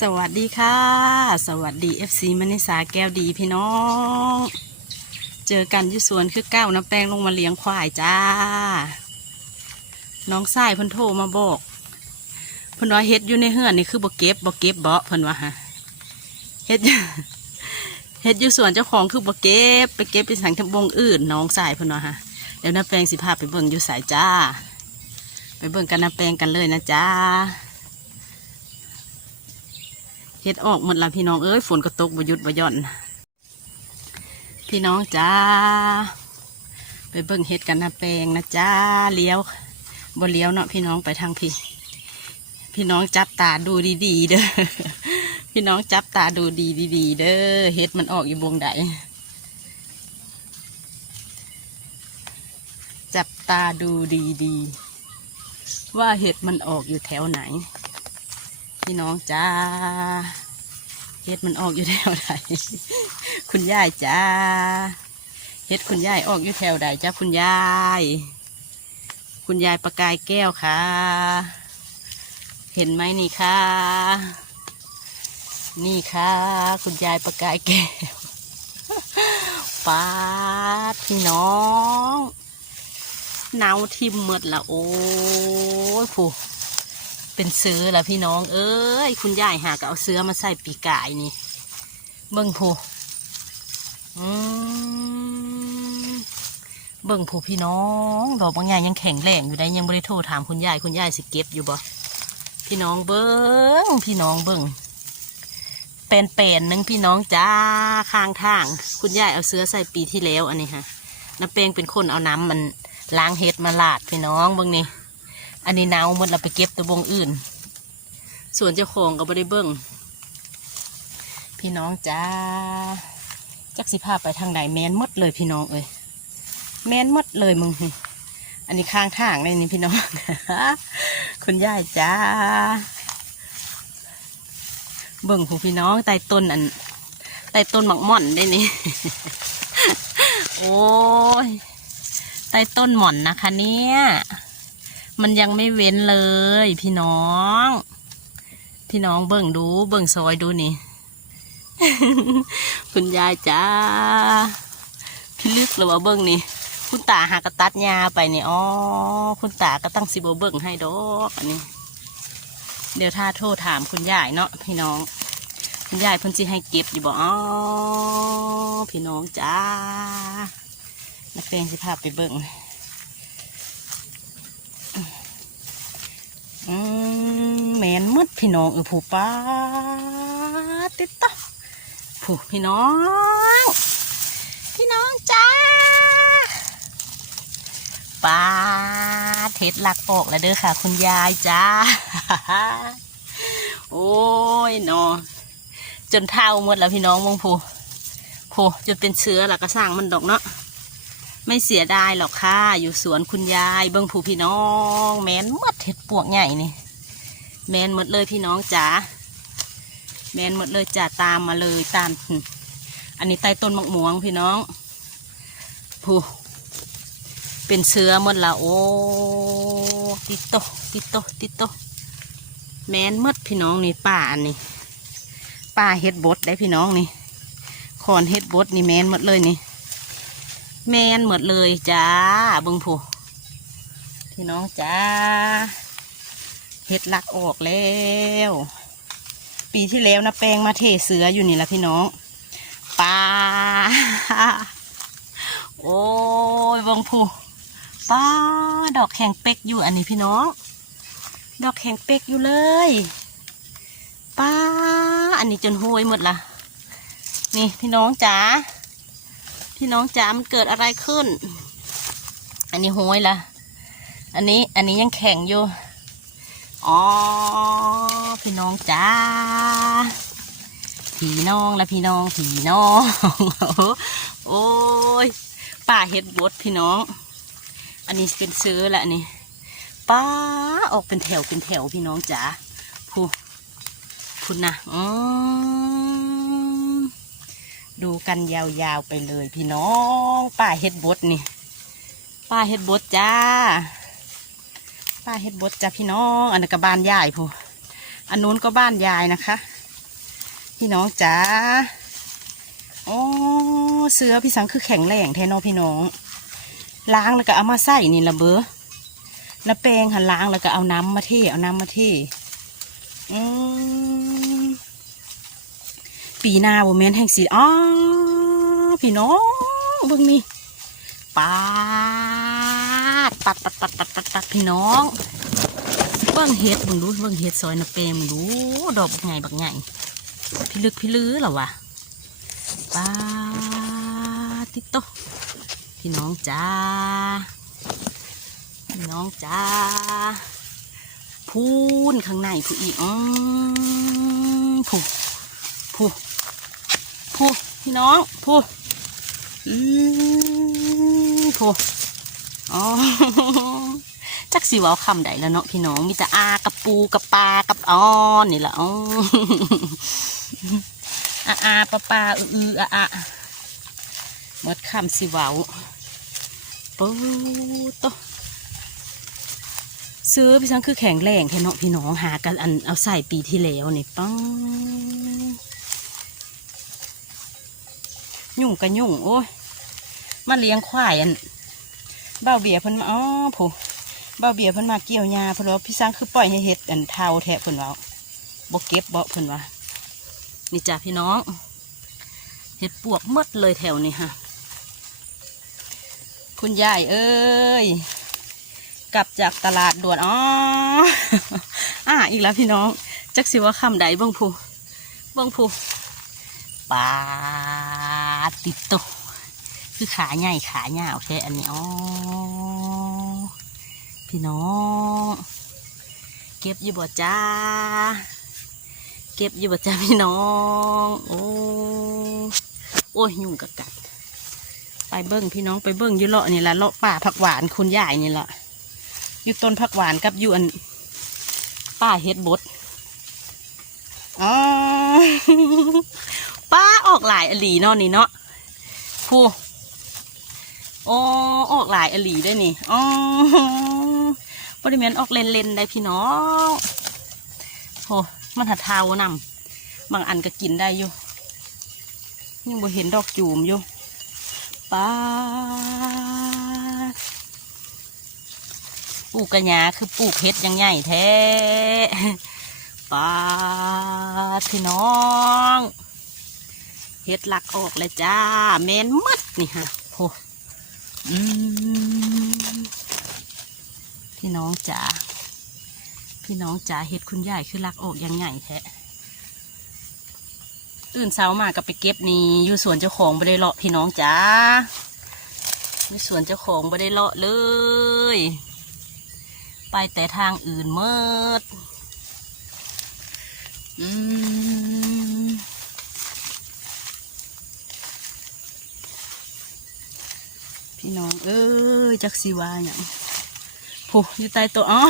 สวัสดีค่ะ สวัสดี FC มณิสาแก้วดีพี่น้อง เจอกันยี่สวนคือก้าวน้ำแป้งลงมาเลี้ยงควายจ้า น้องสายพิ่นโทรมาบอกเพิ่นว่าเฮ็ดอยู่ในเฮือนนี่คือบ่เก็บบ่เก็บเบาะเพิ่นว่าฮะเฮ็ดเฮ็ดอยู่สวนเจ้าของคือบ่เก็บ ไปเก็บไปสังทำบงอื่น น้องสายเพิ่นว่าฮะเดี๋ยวน้าแป้งสิพาไปเบิ่งอยู่สายจ้า ไปเบิ่งกันน้าแป้งกันเลยนะจ้า เฮ็ดออกหมดละพี่น้องเอ้ยฝนก็ตกบ่หยุดบ่หย่อน พี่น้องจ้าไปเบิ่งเฮ็ดกันนะแปลงนะจ้าเลี้ยวบ่เลี้ยวเนาะพี่น้องไปทางพี่ พี่น้องจับตาดูดีๆเด้อพี่น้องจับตาดูดีดีๆเด้อเฮ็ดมันออกอยู่บงใดจับตาดูดีๆว่าเห็ดมันออกอยู่แถวไหน พี่น้องจ้าเห็ดมันออกอยู่แถวไหนคุณยายจ้าเห็ดคุณยายออกอยู่แถวใดจ้าคุณยาย คุณยายประกายแก้วค่ะ เห็นไหมนี่ค่ะ นี่ค่ะ คุณยายประกายแก้วป้าพี่น้องเนาทิมหมดละโอ้ยผู้ เป็นเสือละพี่น้อง เอ้ย คุณยายหากเอาเสือมาใส่ปีกายนี่เบิ่งผู้อืมเบิ่งผูพี่น้อง ดอกบางอย่างยังแข็งแรงอยู่ได้ยังบริโทรถามคุณยายคุณยายสิเก็บอยู่บ่พี่น้องเบิ้งพี่น้องเบิ่งเป็นเป็นนึงพี่น้องจ้าข้างทาง คุณยายเอาเสือใส่ปีที่แล้วอันนี้ฮะน้าเปงเป็นคนเอาน้ำมันล้างเห็ดมาลาดพี่น้องเบิ่งนี่ อันนี้หนาวหมดเราไปเก็บตัวบงอื่น ส่วนเจ้าของก็บ่ได้เบิ่งพี่น้องจ้าจักสิพาไปทางไหนแมนมดเลยพี่น้องเอ้ยแมนมดเลยมึงอันนี้ข้างทางเลยนี่พี่น้องคุณยายจ้าเบิ่งหูพี่น้องใต้ต้นอันใต้ต้นหมักม่อนได้นี่โอ้ยใต้ต้นหม่อนนะคะเนี่ย มันยังไม่เว้นเลย พี่น้อง พี่น้องเบิ่งดูเบิ่งซอยดูนี่ คุณยายจ้าพี่ลึกหรือว่าเบิ่งนี่ คุณตาหากระตัดยาไปนี่อ๋อคุณตาก็ตั้งสิบเบิ่งให้ดอกอันนี้ เดี๋ยวถ้าโทรถามคุณยายเนาะพี่น้อง คุณยายเพิ่นสิให้เก็บอยู่บ่อ๋อพี่น้องจ้านักเรียนสิพาไปเบิ่ง อืมแมนหมดพี่น้องเออผูป้าติดต่อผูพี่น้อง พี่น้องจ้าป้าเท็ดหลักออกแล้วเด้อค่ะ คุณยายจ้า โอ้ยนอจนเท่าหมดแล้วพี่น้องมงผูผูจนเป็นเชื้อแล้วก็สร้างมันดอกเนาะ ไม่เสียดายหรอกค่ะ อยู่สวนคุณยายเบิ้งผู้พี่น้อง แมนมดเห็ดปวกใหญ่นี่ แมนหมดเลยพี่น้องจ๋าแมนหมดเลยจ้าตามมาเลยตาม อันนี้ใต้ต้นมะม่วงพี่น้องผู้เป็นเสือหมดละโอ้ติโตติโตติโตแมนมดพี่น้องนี่ป่าอันนี้ป่าเฮ็ดบดได้พี่น้องนี่คอนเฮ็ดบดนี่แมนหมดเลยนี่ แมนหมดเลยจ้าบิงผู้พี่น้องจ้าเห็ดลักออกแล้ว ปีที่แล้วนะแปลงมาเทเสืออยู่นี่ละพี่น้องปลาโอ้ยบิงผู้ปลาดอกแข็งเป็กอยู่อันนี้พี่น้อง ดอกแข็งเป็กอยู่เลยปลาอันนี้จนห้วยหมดละนี่พี่น้องจ๋า พี่น้องจ๋ามันเกิดอะไรขึ้น อันนี้ห้วยละอันนี้อันนี้ยังแข็งอยู่อ๋อพี่น้องจ๋าพี่น้องและพี่น้องพี่น้องโอ้ยป่าเห็ดบดพี่น้อง อันนี้เป็นเสื้อละนี่ป้าออกเป็นแถวเป็นแถวพี่น้องจ๋าผู้คุณนะอืม ดูกันยาวๆไปเลยพี่น้องป้าเฮ็ดบดนี่ป้าเฮ็ดบดจ้าป้าเฮ็ดบดจ้าพี่น้องอันนั้นก็บ้านยายผู้อันนู้นก็บ้านยายนะคะ พี่น้องจ้าโอ้เสือพี่สังคือแข็งแรงแท้นอพี่น้อง ล้างแล้วก็เอามาใส่นี่ละเบอแล้วแปรงหันล้างแล้วก็เอาน้ำมาเทเอาน้ำมาเทอืม ปีหน้าบ่แม่นแห่งสีอ๋อพี่น้องเบิ่งนี่ปาดปัดปัดปัดปัดปัดปัดพี่น้องเบิ่งเห็ดเบิ่งดูเบิ่งเห็ดซอยนะเปรมงดูดอกบักใหญ่บักใหญ่พี่ลึกพี่ลื้อหรอวะปาดติดโตพี่น้องจ้าพี่น้องจ้าพูนข้างในผู้อีกอ๋อผู้ผู้ ผู้พี่น้องผู้อืมผู้อ๋อจักสิว้าคำใดแล้วเนาะพี่น้องมีแต่อากับปูกับปลากับอ้อนนี่แหละอ๋ออาอาปลาปลาอืออาอาเมดคำสิว้าปูโตซื้อพี่สังคือแข็งแรงแค่เนาะพี่น้องหากันอันเอาใส่ปีที่แล้วนี่ปัง ยุ่งกันยุ่งโอ้ยมาเลี้ยงควายอันเบ้าเบียร์เพิ่นมาอ๋อผู้บ่าเบียร์เพิ่นมาเกี่ยวยาเพิ่นว่าพี่สังคือปล่อยให้เห็ดอันเทาแทะเพิ่นว่าบ่เก็บบ่เพิ่นว่านี่จ้ะพี่น้อง เห็ดปวกมดเลยแถวนี้ฮะคุณยายเอ้ยกลับจากตลาดด่วนอ๋ออ่าอีกแล้วพี่น้องจักสิว่าคำใดบ้างผู้บ้างผู้ปา ติดโตคือขาใหญ่ขาหยาวแท้อันนี้อ๋อพี่น้อง เก็บอยู่บ่จ้า เก็บอยู่บ่จ้าพี่น้อง โอ้โอ้ยยุ่งกัดกัด ไปเบิ้งพี่น้องไปเบิ้งอยู่เลาะนี่ละเลาะป่าผักหวานคุณยายนี่ละอยู่ต้นผักหวานกับอยู่อันป้าเฮ็ดบดอ๋อ ป้าออกหลายอหลีเนาะนี่เนาะผู้อ๋อออกหลายอหลีด้วยนี่อ๋อบริเวณออกเลนเลนได้พี่น้องโอ้มันหัดเท้านำบางอันก็กินได้อยู่ยังบ่เห็นดอกจูมอยู่ป้าปลูกกระยาคือปลูกเห็ดอยังใหญ่แท้ป้าพี่น้อง เห็ดหลักออกเลยจ้าเมนมัดนี่ฮะโหอืมพี่น้องจ๋าพี่น้องจ๋าเห็ดคุณยายคือหลักออกอยังใหญ่แท้ตื่นเช้ามาก็ไปเก็บนี่อยู่สวนเจ้าของไม่ได้เลาะพี่น้องจ๋าอยู่สวนเจ้าของไม่ได้เลาะเลย ไปแต่ทางอื่นเมิดอืม พี่น้อง เอ้ยจักสีวาอย่างโผอยู่ใต้ตัวอ๋อ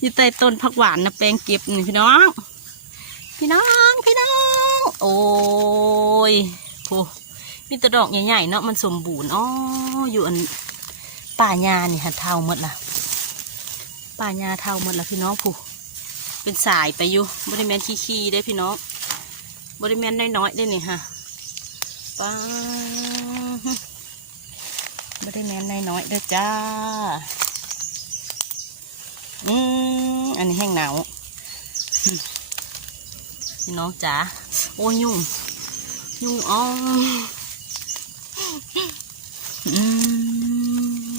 อยู่ใต้ต้นผักหวานนะแปลงเก็บนี่พี่น้อง พี่น้องพี่น้อง โอ้ยโผมีตะดอกใหญ่ๆเนาะมันสมบูรณ์อ๋ออยู่อันป่าหญ้านี่ฮะเท่าหมดละป่าหญ้าเท่าหมดละพี่น้องผู้เป็นสายไปอยู่บริเวณขี้ๆได้พี่น้องบริเวณน้อยๆได้นี่ค่ะป้า บริเวณน้อยๆเด้อจ้า อืมอันนี้แห้งหนาวพี่น้องจ๋าโอ้ยยุ่ง ยุ่งอ๋ออืม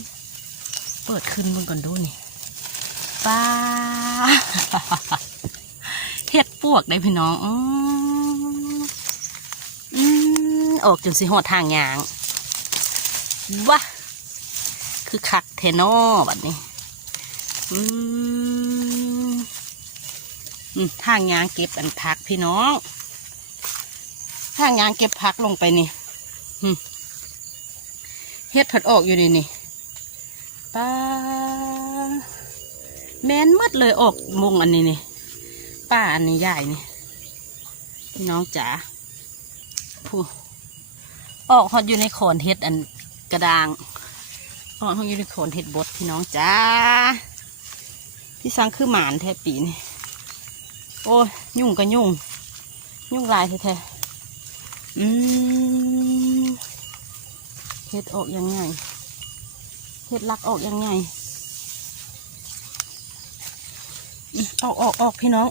เปิดขึ้นมันก่อนดูนี่ป้าเห็ดปวกได้พี่น้องอออืมออกจนสิหอดทางยางวะ คือคักเทนอแบบนี้ อืมทางยางเก็บอันพักพี่น้องทางยางเก็บพักลงไปนี่เฮ็ดผัดออกอยู่นี่นี่ป้าแมนหมดเลยออกมุงอันนี้นี่ป้าอันนี้ใหญ่นี่ พี่น้องจ๋าผู้ออกฮอดอยู่ในโขนเห็ดอันกระดาง ออกฮอดอยู่ในโขนเห็ดบดพี่น้องจ๋าพี่สังคือหมานแทบปีนี่ โอ้ยยุ่งก็ยุ่ง ยุ่งลายแท้ๆอืมเฮ็ดออกยังไงเฮ็ดลักออกยังไงออกออกออกพี่น้อง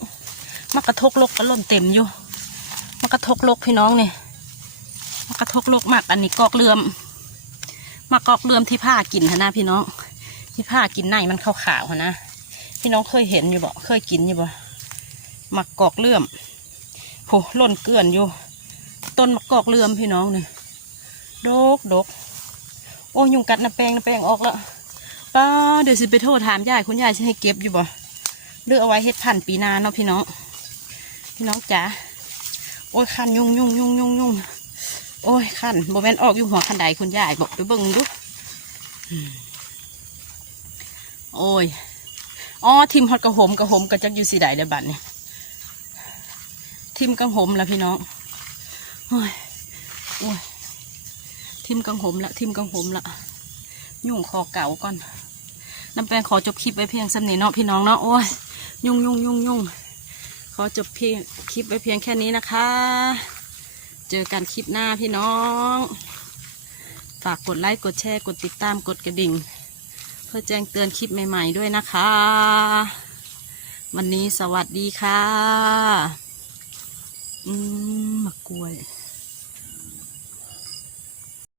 มากระทกลกก็ล่นเต็มอยู่มากระทกลกพี่น้องเนี่ยมากระทกลกมากอันนี้กอกเลื่อม มากอกเลื่อมที่ผ้ากินนะพี่น้องที่ผ้ากินในมันขาวๆนะพี่น้องเคยเห็นอยู่บ่เคยกินอยู่บ่มักอกเลื่อมโผล่นเกลื่อนอยู่ ต้นมะกอกเลื่อมพี่น้องเนี่ยดกดกโอ้ยุงกัดน้ำแปงน้ำแปงออกแล้วป้าเดี๋ยวสิไปโทษถามยายคุณยายจะให้เก็บอยู่บ่เลือกเอาไว้เฮ็ดพันปีนาเนาะพี่น้อง พี่น้องจ๋าโอ้ยคันยุงยุงยุงยุงยุง โอ้ยคันโบแมนออกอยู่หัวคันใดคุณยายบอกไปเบิ่งดูโอ้ยอ๋อทิมฮอดกระหมกระหมกระจักอยู่สีใดเด้อบัดเนี่ยทิมกระหมแล้วพี่น้องโอ้ยโอ้ยทิมกระหมละทิมกระหมละยุ่งคอเก่าก่อนน้ำแปงขอจบคลิปไว้เพียงสำนี้เนาะพี่น้องเนาะโอ้ยยุ่งยุ่งยุ่งยุ่งขอจบเพียงคลิปไว้เพียงแค่นี้นะคะ เจอกันคลิปหน้าพี่น้อง ฝากกดไลค์กดแชร์กดติดตามกดกระดิ่ง เพื่อแจ้งเตือนคลิปใหม่ ๆ ด้วยนะคะ วันนี้สวัสดีค่ะ อืมมะกล้วย